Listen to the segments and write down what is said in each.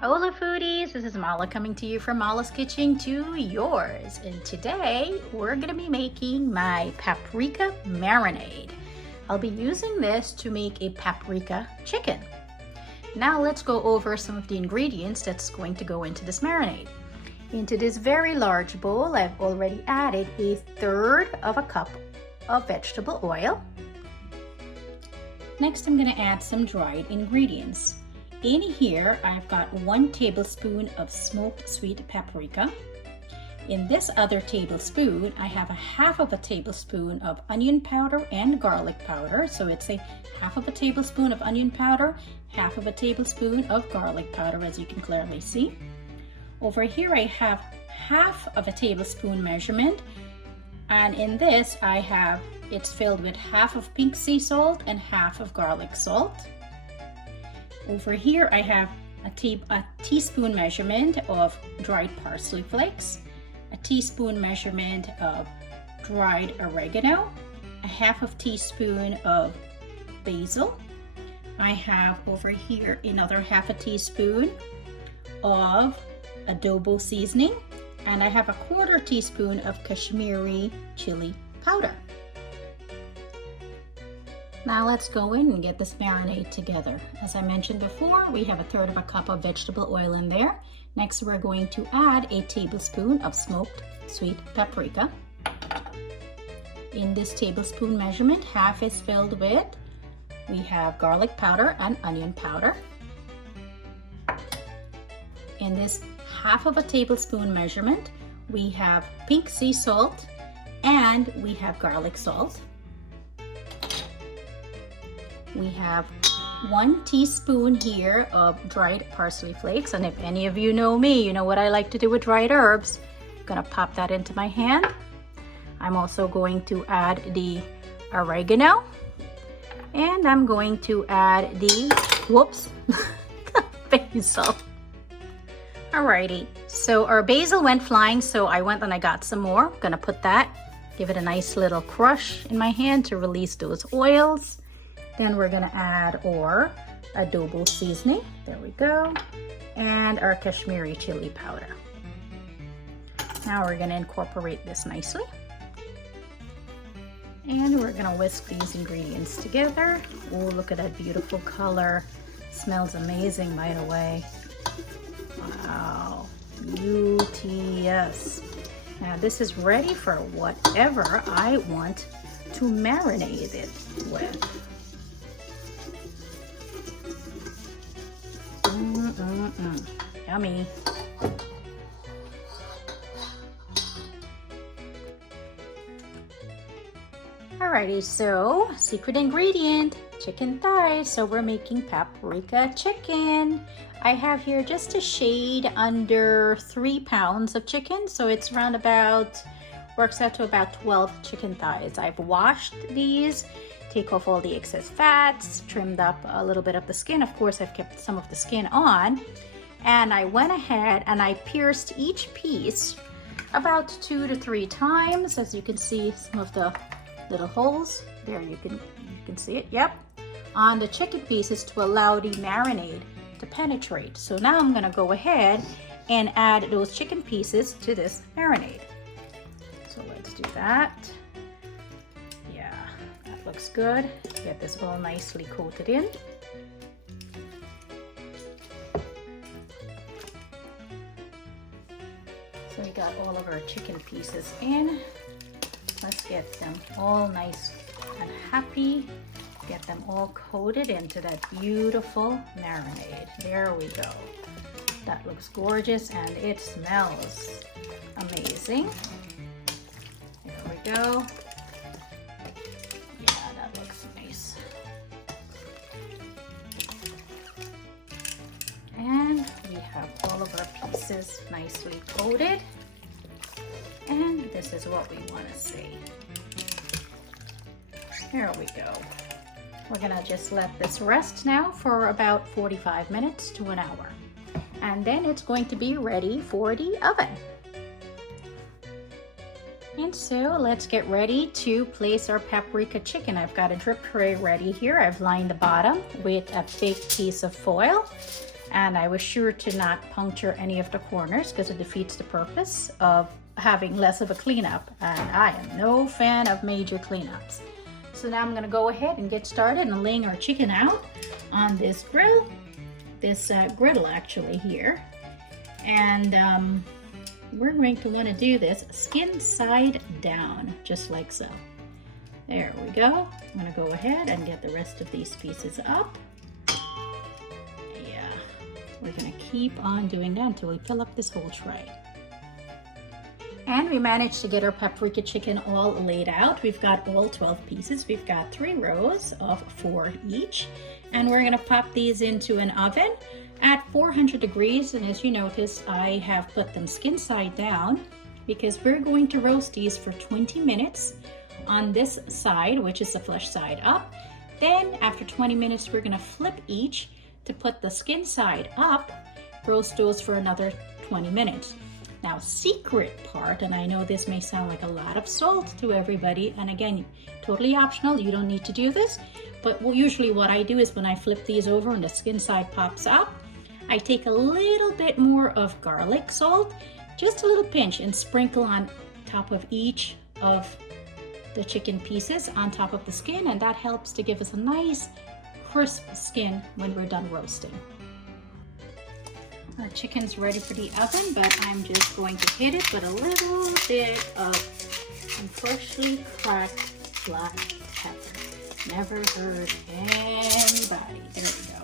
Hola foodies, this is Mala coming to you from Mala's Kitchen to yours. And today we're gonna be making my paprika marinade. I'll be using this to make a paprika chicken. Now let's go over some of the ingredients that's going to go into this marinade. Into this very large bowl, I've already added 1/3 of a cup of vegetable oil. Next, I'm gonna add some dried ingredients. In here, I've got 1 tablespoon of smoked sweet paprika. In this other tablespoon, I have 1/2 tablespoon of onion powder and garlic powder. So it's 1/2 tablespoon of onion powder, 1/2 tablespoon of garlic powder, as you can clearly see. Over here, I have 1/2 tablespoon measurement. And in this, it's filled with 1/2 pink sea salt and 1/2 garlic salt. Over here, I have a teaspoon measurement of dried parsley flakes, a teaspoon measurement of dried oregano, 1/2 teaspoon of basil. I have over here another 1/2 teaspoon of adobo seasoning, and I have 1/4 teaspoon of Kashmiri chili powder. Now let's go in and get this marinade together. As I mentioned before, we have 1/3 cup of vegetable oil in there. Next, we're going to add 1 tablespoon of smoked sweet paprika. In this tablespoon measurement, 1/2 is filled with, we have garlic powder and onion powder. In this 1/2 tablespoon measurement, we have pink sea salt and we have garlic salt. We have 1 teaspoon here of dried parsley flakes, and if any of you know me, you know what I like to do with dried herbs. I'm gonna pop that into my hand. I'm also going to add the oregano, and I'm going to add the basil. Alrighty, so our basil went flying, so I went and I got some more. I'm gonna put that, give it a nice little crush in my hand to release those oils. Then we're gonna add our adobo seasoning, there we go, and our Kashmiri chili powder. Now we're gonna incorporate this nicely. And we're gonna whisk these ingredients together. Oh, look at that beautiful color. Smells amazing, by the way. Wow, beauteous. Now this is ready for whatever I want to marinate it with. Yummy. Alrighty, so secret ingredient, chicken thighs. So we're making paprika chicken. I have here just a shade under 3 pounds of chicken. So it's around works out to about 12 chicken thighs. I've washed these, take off all the excess fats, trimmed up a little bit of the skin. Of course, I've kept some of the skin on. And I went ahead and I pierced each piece about 2 to 3 times. As you can see, some of the little holes there, you can see it, yep, on the chicken pieces to allow the marinade to penetrate. So now I'm gonna go ahead and add those chicken pieces to this marinade. So let's do that. Yeah, that looks good. Get this all nicely coated in. So we got all of our chicken pieces in. Let's get them all nice and happy. Get them all coated into that beautiful marinade. There we go. That looks gorgeous and it smells amazing. There we go. Yeah, that looks nice. And we have all of our pieces nicely coated. And this is what we want to see. There we go. We're gonna just let this rest now for about 45 minutes to an hour. And then it's going to be ready for the oven. And so let's get ready to place our paprika chicken. I've got a drip tray ready here. I've lined the bottom with a big piece of foil. And I was sure to not puncture any of the corners because it defeats the purpose of having less of a cleanup. And I am no fan of major cleanups. So now I'm gonna go ahead and get started and laying our chicken out on this grill, this griddle actually here. And we're going to wanna do this skin side down, just like so. There we go. I'm gonna go ahead and get the rest of these pieces up. Yeah, we're gonna keep on doing that until we fill up this whole tray. And we managed to get our paprika chicken all laid out. We've got all 12 pieces. We've got 3 rows of 4 each. And we're gonna pop these into an oven at 400 degrees. And as you notice, I have put them skin side down because we're going to roast these for 20 minutes on this side, which is the flesh side up. Then after 20 minutes, we're gonna flip each to put the skin side up, roast those for another 20 minutes. Now, secret part, and I know this may sound like a lot of salt to everybody, and again, totally optional, you don't need to do this, but usually what I do is when I flip these over and the skin side pops up, I take a little bit more of garlic salt, just a little pinch, and sprinkle on top of each of the chicken pieces on top of the skin, and that helps to give us a nice crisp skin when we're done roasting. Our chicken's ready for the oven, but I'm just going to hit it with a little bit of freshly cracked black pepper. Never hurt anybody. There we go.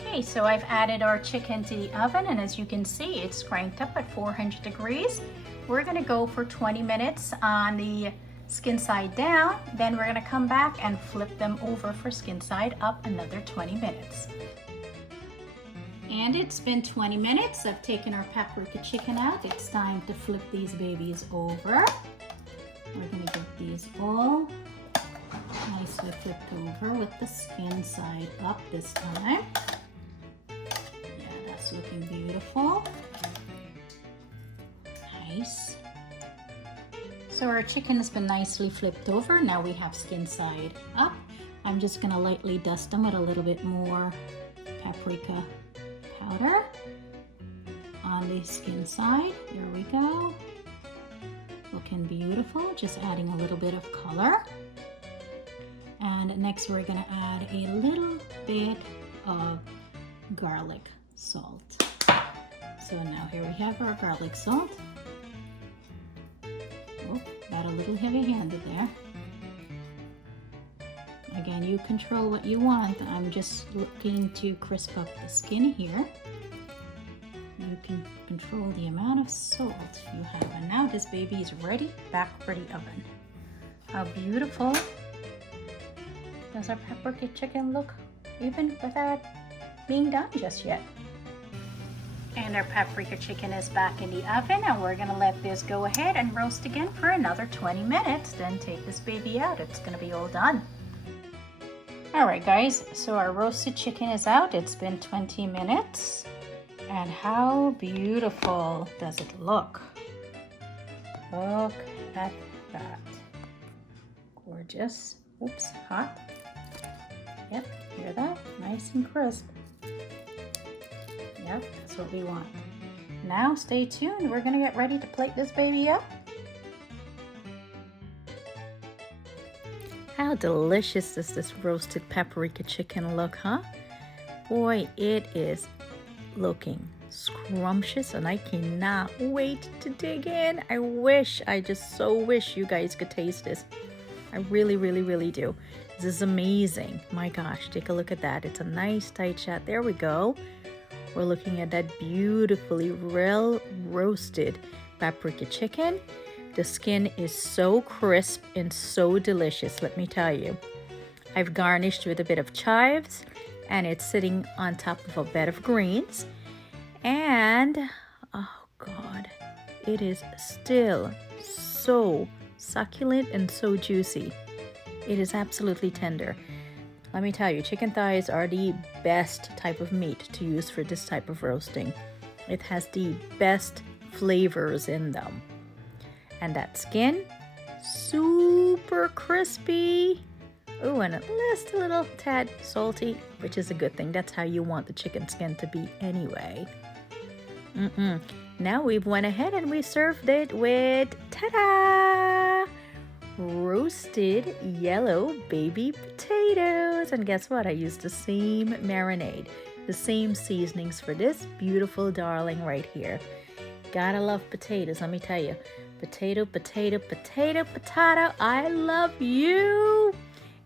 Okay, so I've added our chicken to the oven, and as you can see, it's cranked up at 400 degrees. We're gonna go for 20 minutes on the skin side down, then we're gonna come back and flip them over for skin side up another 20 minutes. And it's been 20 minutes. I've taken our paprika chicken out. It's time to flip these babies over. We're gonna get these all nicely flipped over with the skin side up this time. Yeah, that's looking beautiful. Nice. So our chicken has been nicely flipped over. Now we have skin side up. I'm just gonna lightly dust them with a little bit more paprika powder on the skin side. There we go. Looking beautiful. Just adding a little bit of color. And next we're gonna add a little bit of garlic salt. So now here we have our garlic salt. Oh, got a little heavy-handed there. Again, you control what you want. I'm just looking to crisp up the skin here. You can control the amount of salt you have. And now this baby is ready back for the oven. How beautiful does our paprika chicken look, even without being done just yet? And our paprika chicken is back in the oven, and we're gonna let this go ahead and roast again for another 20 minutes. Then take this baby out. It's gonna be all done. All right, guys, so our roasted chicken is out. It's been 20 minutes. And how beautiful does it look? Look at that. Gorgeous. Oops, hot. Yep, hear that? Nice and crisp. Yep, that's what we want. Now stay tuned. We're gonna get ready to plate this baby up. How delicious does this roasted paprika chicken look, huh? Boy, it is looking scrumptious, and I cannot wait to dig in. I just so wish you guys could taste this. I really, really, really do. This is amazing. My gosh, take a look at that. It's a nice tight shot. There we go. We're looking at that beautifully well roasted paprika chicken. The skin is so crisp and so delicious, let me tell you. I've garnished with a bit of chives, and it's sitting on top of a bed of greens. And, oh God, it is still so succulent and so juicy. It is absolutely tender. Let me tell you, chicken thighs are the best type of meat to use for this type of roasting. It has the best flavors in them. And that skin, super crispy. Ooh, and just a little tad salty, which is a good thing. That's how you want the chicken skin to be anyway. Now we've went ahead and we served it with, ta-da! Roasted yellow baby potatoes. And guess what? I used the same marinade, the same seasonings for this beautiful darling right here. Gotta love potatoes, let me tell you. Potato, potato, potato, potato, I love you.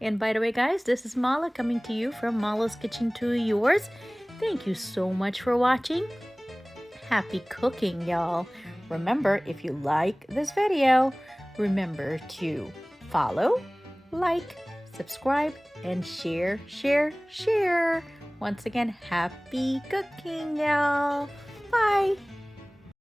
And by the way, guys, this is Mala coming to you from Mala's Kitchen to Yours. Thank you so much for watching. Happy cooking, y'all. Remember, if you like this video, remember to follow, like, subscribe, and share. Once again, happy cooking, y'all.